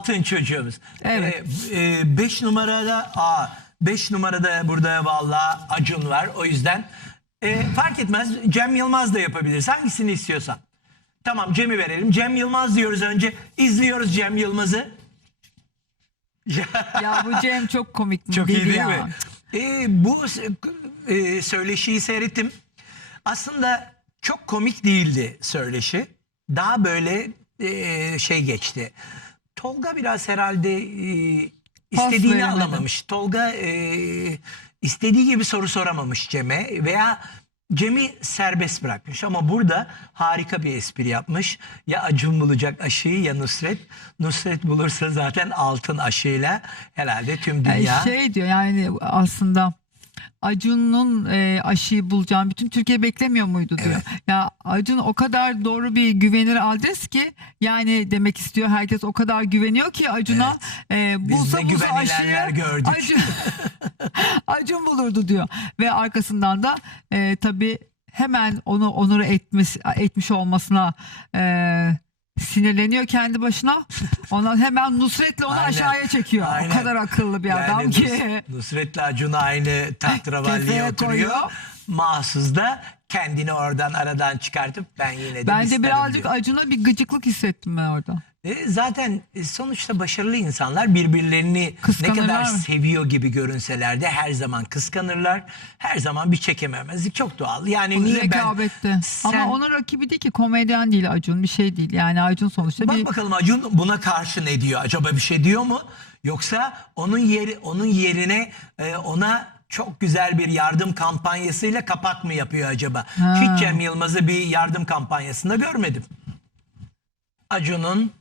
altın çocuğumuz. Evet. 5 numarada aa 5 numarada burada valla Acun var. O yüzden e, fark etmez. Cem Yılmaz da yapabiliriz. Hangisini istiyorsan. Tamam Cem'i verelim. Cem Yılmaz diyoruz önce. İzliyoruz Cem Yılmaz'ı. Ya bu Cem çok komik Çok iyi değil değil ya. mi? E, bu e, söyleşiyi seyrettim. Aslında çok komik değildi söyleşi. Daha böyle e, şey geçti. Tolga biraz herhalde e, istediğini alamamış. Tolga e, istediği gibi soru soramamış Cem'e veya Cem'i serbest bırakmış ama burada harika bir espri yapmış. Ya Acun bulacak aşıyı ya Nusret. Nusret bulursa zaten altın aşıyla herhalde tüm Yani dünya. şey diyor yani aslında Acun'un e, aşıyı bulacağını bütün Türkiye beklemiyor muydu diyor. Evet. Ya Acun o kadar doğru bir güvenilir adres ki yani demek istiyor herkes o kadar güveniyor ki Acun'a e, Biz bulsa bulsa aşıyı gördük. Acun, Acun bulurdu diyor. Ve arkasından da e, tabii hemen onu onur etmiş, etmiş olmasına e, sinirleniyor kendi başına. Ondan hemen Nusret'le onu Aynen. aşağıya çekiyor. Aynen. O kadar akıllı bir adam Yani ki. Nus- Nusret'le Acun aynı tahterevalliye Kefeye oturuyor. koyuyor. Mahsus da kendini oradan aradan çıkartıp ben yine de Bence isterim birazcık diyor. Acun'a bir gıcıklık hissettim ben orada. E, Zaten sonuçta başarılı insanlar birbirlerini ne Kıskanırlar kadar mı? seviyor gibi görünseler de her zaman kıskanırlar. Her zaman bir çekememezlik çok doğal. Yani Bu niye ben rekabette. Sen- Ama onun rakibi değil ki komedyen değil Acun bir şey değil. Yani Acun sonuçta Bak bir bakalım Acun buna karşı ne diyor? Acaba bir şey diyor mu? Yoksa onun yeri onun yerine e, ona çok güzel bir yardım kampanyasıyla kapak mı yapıyor acaba? Ha. Hiç Cem Yılmaz'ı bir yardım kampanyasında görmedim. Acun'un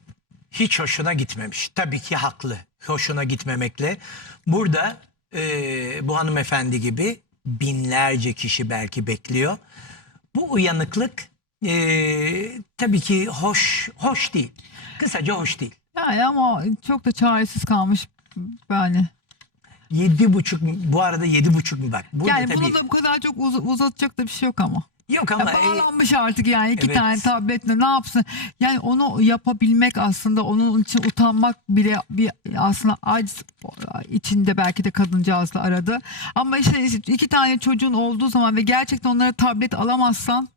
hiç hoşuna gitmemiş. Tabii ki haklı. Hoşuna gitmemekle. Burada e, bu hanımefendi gibi binlerce kişi belki bekliyor. Bu uyanıklık e, tabii ki hoş hoş değil. Kısaca hoş değil. yani ama çok da çaresiz kalmış yani. Yedi buçuk bu arada yedi buçuk mu bak. Burada Yani tabii bunu da bu kadar çok uz- uzatacak da bir şey yok ama. yok Ya ama e, bağlanmış artık yani iki evet. tane tabletle ne yapsın? Yani onu yapabilmek aslında onun için utanmak bile bir aslında aciz içinde belki de kadıncağızla aradı. Ama işte iki tane çocuğun olduğu zaman ve gerçekten onlara tablet alamazsan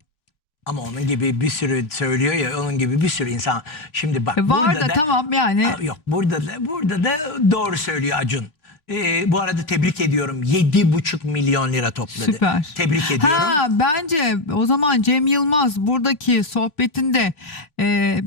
ama onun gibi bir sürü söylüyor ya onun gibi bir sürü insan. Şimdi bak e, var burada da da tamam yani. Yok burada da burada da doğru söylüyor Acun. Ee, bu arada tebrik ediyorum. Yedi buçuk milyon lira topladı. Süper. Tebrik ediyorum. Ha bence o zaman Cem Yılmaz buradaki sohbetinde e,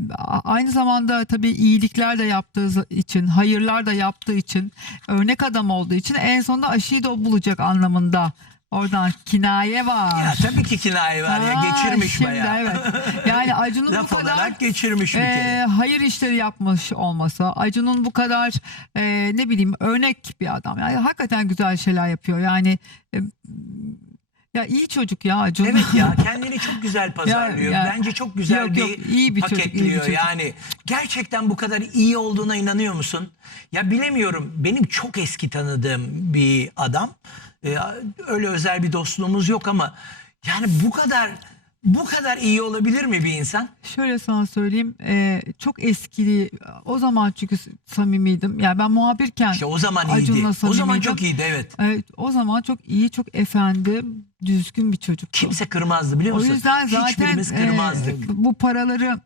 aynı zamanda tabii iyilikler de yaptığı için, hayırlar da yaptığı için, örnek adam olduğu için en sonunda aşıyı da o bulacak anlamında. Oradan kinaye var. Ya tabii ki kinaye var ya Ha, geçirmiş şimdi bayağı. Evet. Yani Acun'un bu kadar geçirmiş bir e, kere. hayır işleri yapmış olması, Acun'un bu kadar e, ne bileyim örnek bir adam. Yani hakikaten güzel şeyler yapıyor. Yani e, ya iyi çocuk ya Acun. Evet ya kendini çok güzel pazarlıyor. Ya- ya- Bence çok güzel Yok, bir, yok, iyi bir çocuk, iyi bir paketliyor. çocuk. Yani gerçekten bu kadar iyi olduğuna inanıyor musun? Ya bilemiyorum. Benim çok eski tanıdığım bir adam. Ee, öyle özel bir dostluğumuz yok ama yani bu kadar bu kadar iyi olabilir mi bir insan? Şöyle sana söyleyeyim. e, çok eski o zaman çünkü samimiydim. Yani ben muhabirken İşte o zaman iyiydi. O zaman çok iyiydi evet. e, o zaman çok iyi, çok efendi, düzgün bir çocuktu. Kimse kırmazdı biliyor O musun? yüzden zaten Hiçbirimiz e, kırmazdık. bu paraları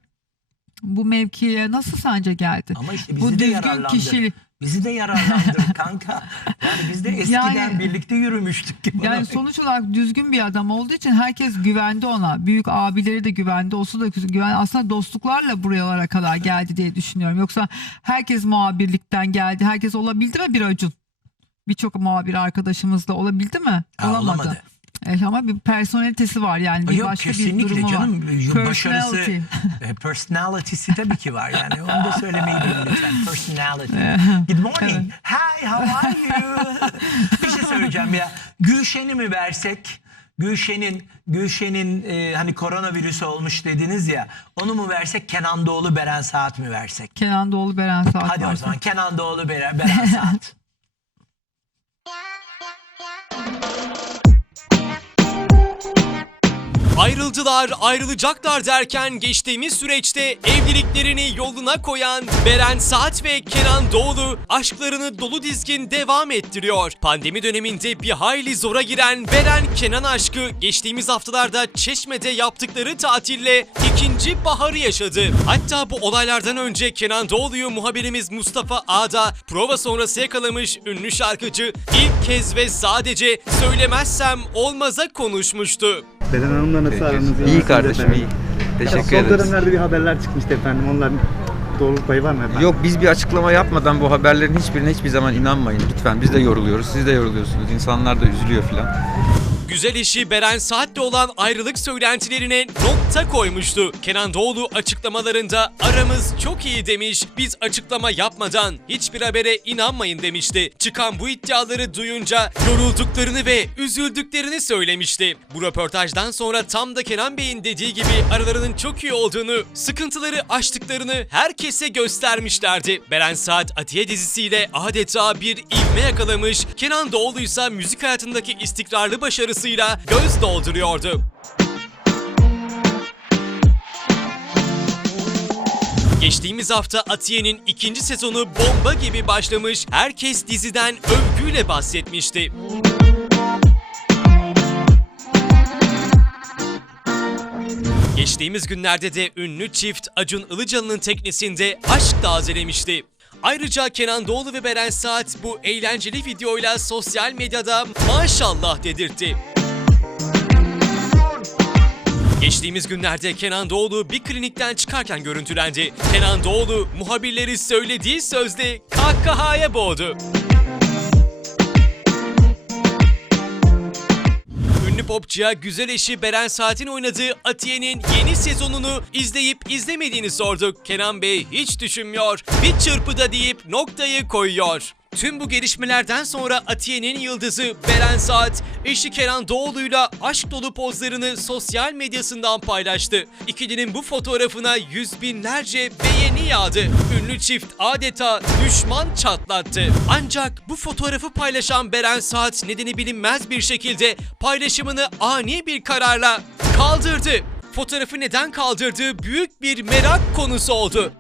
bu mevkiye nasıl sence geldi? Ama işte bizi bu de düzgün yararlandı. kişilik. Bizi de yararlandırdı kanka. Yani biz de eskiden Yani- birlikte yürümüştük gibi. Yani sonuç olarak düzgün bir adam olduğu için herkes güvendi ona. Büyük abileri de güvendi. Osu da güven. Aslında dostluklarla buralara kadar geldi diye düşünüyorum. Yoksa herkes muhabirlikten geldi. Herkes olabildi mi bir acun? Birçok muhabir arkadaşımız da olabildi mi? Ha, olamadı. E, ama bir personalitesi var yani bir Yok başka bir durumu canım. var. Başarısı, Personality. e, personality'si tabii ki var. Yani onu da söylemeyi bilin lütfen. Personality. Good morning. Hi, how are you? bir şey söyleyeceğim ya. Gülşen'i mi versek? Gülşen'in Gülşen'in e, hani koronavirüsü olmuş dediniz ya. Onu mu versek Kenan Doğulu Beren Saat mi versek? Kenan Doğulu Beren Saat Hadi o varsa. zaman Kenan Doğulu Beren, Beren Saat. Ayrıldılar, ayrılacaklar derken geçtiğimiz süreçte evliliklerini yoluna koyan Beren Saat ve Kenan Doğulu aşklarını dolu dizgin devam ettiriyor. Pandemi döneminde bir hayli zora giren Beren Kenan aşkı geçtiğimiz haftalarda Çeşme'de yaptıkları tatille ikinci baharı yaşadı. Hatta bu olaylardan önce Kenan Doğulu'yu muhabirimiz Mustafa Ağda prova sonrası yakalamış ünlü şarkıcı ilk kez ve sadece söylemezsem olmaza konuşmuştu. Beren Hanım'la nasıl aranız? İyi kardeşim iyi. Teşekkür Son ederiz. dönemlerde bir haberler çıkmıştı efendim. Onların doğruluk payı var mı efendim? Yok biz bir açıklama yapmadan bu haberlerin hiçbirine hiçbir zaman inanmayın lütfen. Biz de yoruluyoruz, siz de yoruluyorsunuz. İnsanlar da üzülüyor filan. Güzel eşi Beren Saat'le olan ayrılık söylentilerine nokta koymuştu. Kenan Doğulu açıklamalarında aramız çok iyi demiş, biz açıklama yapmadan hiçbir habere inanmayın demişti. Çıkan bu iddiaları duyunca yorulduklarını ve üzüldüklerini söylemişti. Bu röportajdan sonra tam da Kenan Bey'in dediği gibi aralarının çok iyi olduğunu, sıkıntıları aştıklarını herkese göstermişlerdi. Beren Saat Atiye dizisiyle adeta bir ivme yakalamış, Kenan Doğulu ise müzik hayatındaki istikrarlı başarısıyla göz dolduruyordu. Geçtiğimiz hafta Atiye'nin ikinci sezonu bomba gibi başlamış, herkes diziden övgüyle bahsetmişti. Geçtiğimiz günlerde de ünlü çift Acun Ilıcalı'nın teknesinde aşk tazelemişti. Ayrıca Kenan Doğulu ve Beren Saat bu eğlenceli videoyla sosyal medyada maşallah dedirtti. Geçtiğimiz günlerde Kenan Doğulu bir klinikten çıkarken görüntülendi. Kenan Doğulu muhabirleri söylediği sözde kahkahaya boğdu. Popçuya güzel eşi Beren Saat'in oynadığı Atiye'nin yeni sezonunu izleyip izlemediğini sorduk. Kenan Bey hiç düşünmüyor, bir çırpıda deyip noktayı koyuyor. Tüm bu gelişmelerden sonra Atiye'nin yıldızı Beren Saat, eşi Kenan Doğulu'yla aşk dolu pozlarını sosyal medyasından paylaştı. İkilinin bu fotoğrafına yüz binlerce beğeni yağdı. Ünlü çift adeta düşman çatlattı. Ancak bu fotoğrafı paylaşan Beren Saat nedeni bilinmez bir şekilde paylaşımını ani bir kararla kaldırdı. Fotoğrafı neden kaldırdığı büyük bir merak konusu oldu.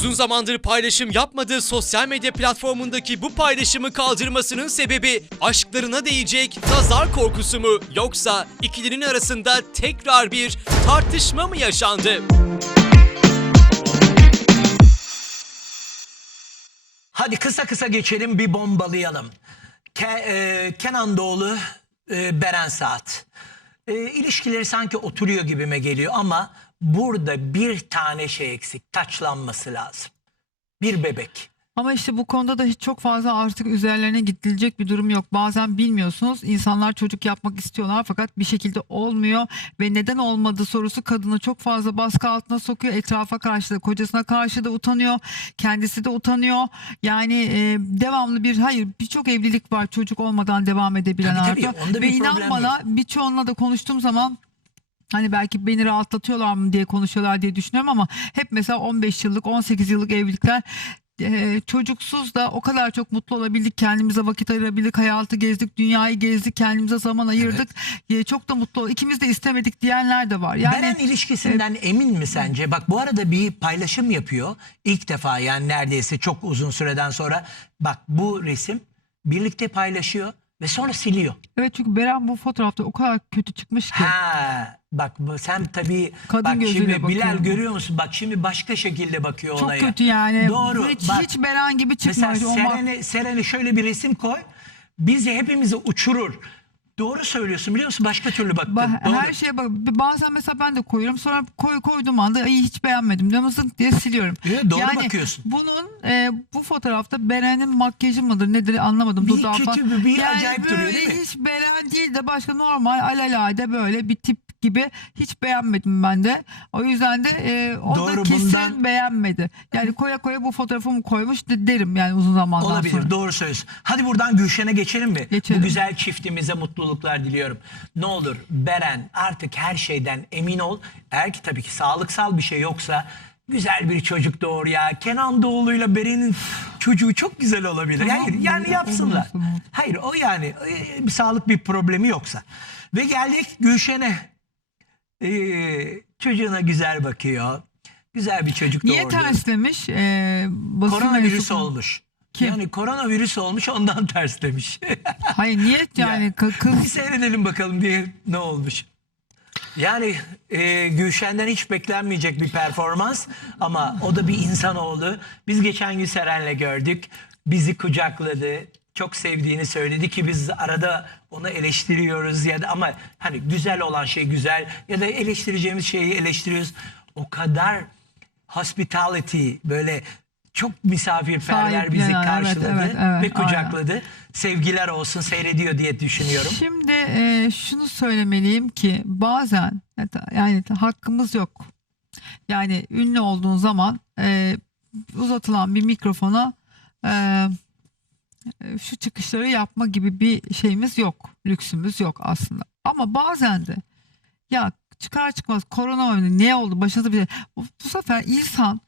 Uzun zamandır paylaşım yapmadığı sosyal medya platformundaki bu paylaşımı kaldırmasının sebebi aşklarına değecek nazar korkusu mu yoksa ikilinin arasında tekrar bir tartışma mı yaşandı? Hadi kısa kısa geçelim bir bombalayalım. Ke- e, Kenan Doğulu, e, Beren Saat. E, ilişkileri sanki oturuyor gibime geliyor ama burada bir tane şey eksik. Taçlanması lazım. Bir bebek. Ama işte bu konuda da hiç çok fazla artık üzerlerine gidilecek bir durum yok. Bazen bilmiyorsunuz insanlar çocuk yapmak istiyorlar fakat bir şekilde olmuyor ve neden olmadı sorusu kadını çok fazla baskı altına sokuyor. Etrafa karşı da kocasına karşı da utanıyor. Kendisi de utanıyor. Yani e, devamlı bir hayır birçok evlilik var çocuk olmadan devam edebilen Tabii artık. Ve inan bana birçoğunla da konuştuğum zaman Hani belki beni rahatlatıyorlar mı diye konuşuyorlar diye düşünüyorum ama hep mesela 15 yıllık 18 yıllık evlilikler e, çocuksuz da o kadar çok mutlu olabildik kendimize vakit ayırabildik hayatı gezdik dünyayı gezdik kendimize zaman ayırdık E, çok da mutlu olduk ikimiz de istemedik diyenler de var yani Beren ilişkisinden emin mi sence? Bak bu arada bir paylaşım yapıyor. İlk defa yani neredeyse çok uzun süreden sonra. Bak bu resim birlikte paylaşıyor ve sonra siliyor. evet çünkü Beren bu fotoğrafta o kadar kötü çıkmış ki Ha, bak bu- sen tabii Kadın bak gözüyle şimdi Bilal bakıyorum. görüyor musun? Bak şimdi başka şekilde bakıyor çok olaya. kötü yani Doğru. hiç, bak, hiç Beren gibi mesela çıkmamış o bak- Seren'e, Seren'e şöyle bir resim koy. Bizi hepimizi uçurur. Doğru söylüyorsun biliyor musun? Başka türlü baktın. Ba- Doğru. her şeye bak bazen mesela ben de koyuyorum sonra koy koyduğum anda ay hiç beğenmedim diyorum zınk diye siliyorum. Evet, doğru bakıyorsun. Bunun e, bu fotoğrafta Beren'in makyajı mıdır nedir anlamadım. Bir Dudağı kötü bir- bir acayip duruyor, değil mi? Hiç Beren değil de başka normal alalade böyle bir tip gibi hiç beğenmedim ben de. O yüzden de e, o Doğru, da kesin bundan- beğenmedi. Yani koya koya bu fotoğrafımı koymuş de- derim yani uzun zamandan Olabilir sonra. doğru söylüyorsun. Hadi buradan Gülşen'e geçelim mi? Geçelim. Bu güzel çiftimize mutluluklar diliyorum. Ne olur Beren artık her şeyden emin ol. Eğer ki tabii ki sağlıksal bir şey yoksa güzel bir çocuk doğur ya. Kenan Doğulu'yla Beren'in çocuğu çok güzel olabilir. Tamam, Hayır, yani yapsınlar. olsun. Hayır o yani e, bir sağlık bir problemi yoksa. Ve geldik Gülşen'e. Ee, çocuğuna güzel bakıyor. Güzel bir çocuk Niye doğurdu. terslemiş? Ee, basın Koronavirüs mensubu- olmuş. Kim? Yani koronavirüs olmuş ondan terslemiş. Hayır niye yani kı- kız bir seyredelim bakalım diye ne olmuş. Yani e, Gülşen'den hiç beklenmeyecek bir performans ama o da bir insanoğlu. Biz geçen gün Seren'le gördük. Bizi kucakladı. Çok sevdiğini söyledi ki biz arada onu eleştiriyoruz ya da ama hani güzel olan şey güzel ya da eleştireceğimiz şeyi eleştiriyoruz. O kadar hospitality böyle çok misafirperver bizi Sahiplenen, evet, karşıladı evet, evet, ve kucakladı. Sevgiler olsun seyrediyor diye düşünüyorum. Şimdi e, şunu söylemeliyim ki bazen yani hakkımız yok. Yani ünlü olduğun zaman e, uzatılan bir mikrofona e, şu çıkışları yapma gibi bir şeyimiz yok. Lüksümüz yok aslında. Ama bazen de ya çıkar çıkmaz korona oyunu ne oldu başınıza bir şey. Bu, bu sefer insan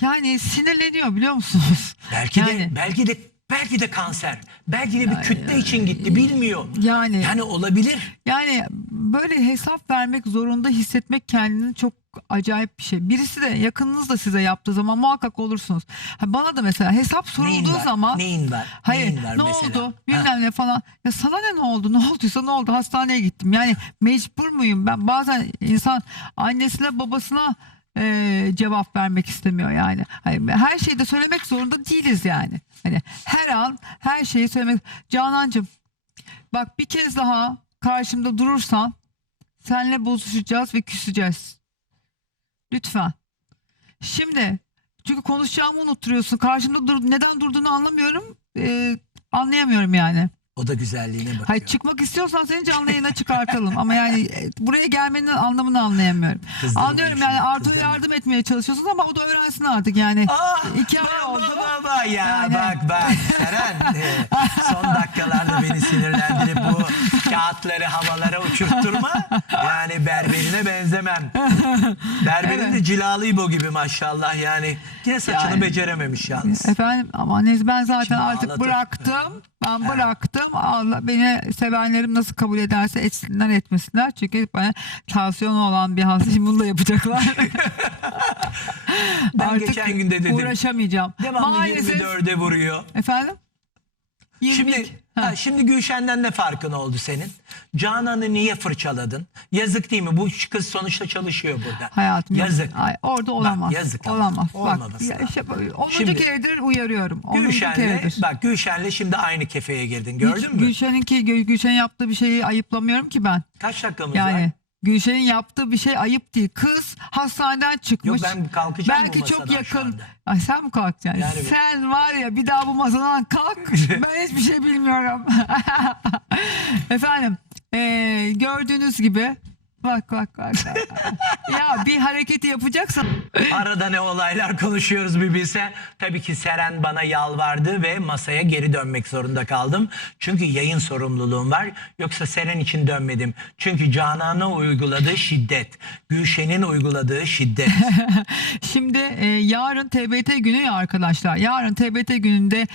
yani sinirleniyor biliyor musunuz? Belki de Yani- belki de belki de kanser. Belki de bir kütle için gitti bilmiyor. Yani Yani olabilir. Yani böyle hesap vermek zorunda hissetmek kendini çok acayip bir şey. Birisi de yakınınız da size yaptığı zaman muhakkak olursunuz. Ha, Bana da mesela hesap Neyin sorulduğu var? zaman Neyin var? hayır Neyin var ne mesela? oldu Ha. bilmem ne falan. Ya sana ne ne oldu ne olduysa ne oldu hastaneye gittim. Yani mecbur muyum ben bazen insan annesine babasına e, cevap vermek istemiyor yani. Hani her şeyi de söylemek zorunda değiliz yani. Hani her an her şeyi söylemek. Canancığım Bak bir kez daha karşımda durursan senle bozuşacağız ve küseceğiz. Lütfen. Şimdi çünkü konuşacağımı unutturuyorsun. Karşımda dur neden durduğunu anlamıyorum. Ee, anlayamıyorum yani. O da güzelliğine bakıyor. Hayır çıkmak istiyorsan seni canlı yayına çıkartalım. Ama yani e, buraya gelmenin anlamını anlayamıyorum. Kızdırmayın Anlıyorum yani Artu'ya yardım etmeye çalışıyorsun ama o da öğrensin artık yani. Ah, İki ay oldu. bak ya Yani. bak bak Seren e, son dakikalarda beni sinirlendirip bu kağıtları havalara uçurtturma. Yani berberine benzemem. Berberin de cilalı İbo gibi maşallah yani. Yine saçını Yani. becerememiş yalnız. Efendim ama neyse ben zaten Şimdi artık bıraktım. Ben bıraktım. Allah beni sevenlerim nasıl kabul ederse etsinler etmesinler. Çünkü bana tansiyonu olan bir hasta şimdi bunu da yapacaklar. Ben geçen gün de dedim. Uğraşamayacağım. Devamlı Maalesef 24'e vuruyor. efendim. 22. Şimdi Ha. şimdi Gülşen'den ne farkın oldu senin? Canan'ı niye fırçaladın? Yazık değil mi? Bu kız sonuçta çalışıyor burada. Hayatım. Yazık. Ay, orada olamaz. yazık ama. olamaz. Bak, Olmaması ya, lazım. işte, 10. Şimdi- keredir uyarıyorum. 10. Gülşen'le keredir. bak Gülşen'le şimdi aynı kefeye girdin. Gördün mü? Gülşen'inki Gül- Gülşen yaptığı bir şeyi ayıplamıyorum ki ben. Kaç dakikamız Yani var? Gülşen'in yaptığı bir şey ayıp değil. Kız hastaneden çıkmış. Yok, ben kalkacağım Belki bu çok masadan şu yakın. anda. Ay sen mi kalkacaksın? Yani- sen var ya bir daha bu masadan kalk. ben hiçbir şey bilmiyorum. Efendim eee, gördüğünüz gibi bak bak bak. bak. ya bir hareketi yapacaksan Arada ne olaylar konuşuyoruz bir bilsen. Tabii ki Seren bana yalvardı ve masaya geri dönmek zorunda kaldım. Çünkü yayın sorumluluğum var. Yoksa Seren için dönmedim. Çünkü Canan'a uyguladığı şiddet. Gülşen'in uyguladığı şiddet. Şimdi e, yarın TBT günü ya arkadaşlar. Yarın TBT gününde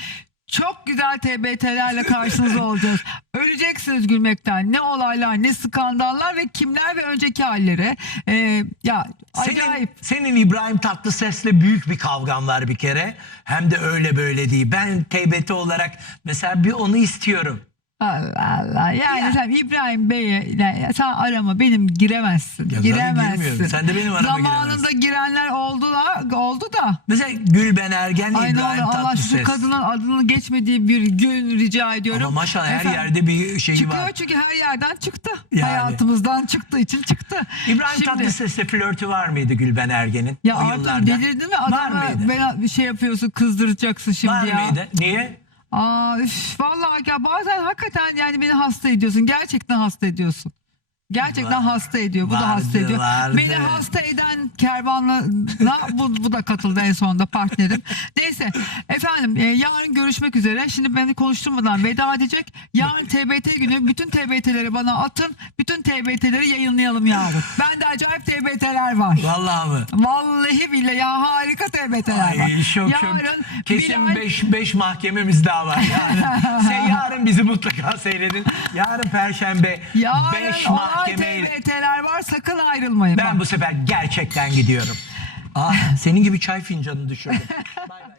çok güzel TBT'lerle karşınızda olacağız. Öleceksiniz gülmekten. Ne olaylar, ne skandallar ve kimler ve önceki halleri. E, ya Senin, acayip. senin İbrahim Tatlıses'le büyük bir kavgam var bir kere. Hem de öyle böyle değil. Ben TBT olarak mesela bir onu istiyorum. Allah Allah. Yani Ya. sen İbrahim Bey'e yani sen arama benim giremezsin. Ya giremezsin. Sen de benim arama Zamanında girenler oldular, oldu da. Mesela Gülben Ergen, Ay ne olur İbrahim Allah şu Tatlıses. kadının adını geçmediği bir gün rica ediyorum. Ama maşallah her Efendim, yerde bir şeyi Çıkıyor var. çünkü her yerden çıktı. Yani. Hayatımızdan çıktığı için çıktı. İbrahim Şimdi- Tatlıses'le flörtü var mıydı Gülben Ergen'in? Ya o Artur yıllarda? delirdin mi? Var Adama mıydı? ben bir şey yapıyorsun kızdıracaksın şimdi Var ya. mıydı? Niye? Aa, üf, vallahi ya bazen hakikaten yani beni hasta ediyorsun. Gerçekten hasta ediyorsun. Gerçekten hasta ediyor. Bu da Vardı, hasta ediyor. vardı. Beni hasta eden kervanla bu, bu da katıldı en sonunda partnerim. Neyse efendim e, yarın görüşmek üzere. Şimdi beni konuşturmadan veda edecek. Yarın TBT günü bütün TBT'leri bana atın. Bütün TBT'leri yayınlayalım yarın. Bende acayip TBT'ler var. Vallahi mı? Vallahi billahi ya harika TBT'ler var. Ay şok şok. Yarın Kesin Bilal- 5 5 mahkememiz daha var. Yani. Se- yarın bizi mutlaka seyredin. Yarın perşembe 5 Yarın olay mahkemeyle. TBT'ler var sakın ayrılmayın. Ben Bak. bu sefer gerçekten gidiyorum. Ah, senin gibi çay fincanını düşürdüm. Bay bay.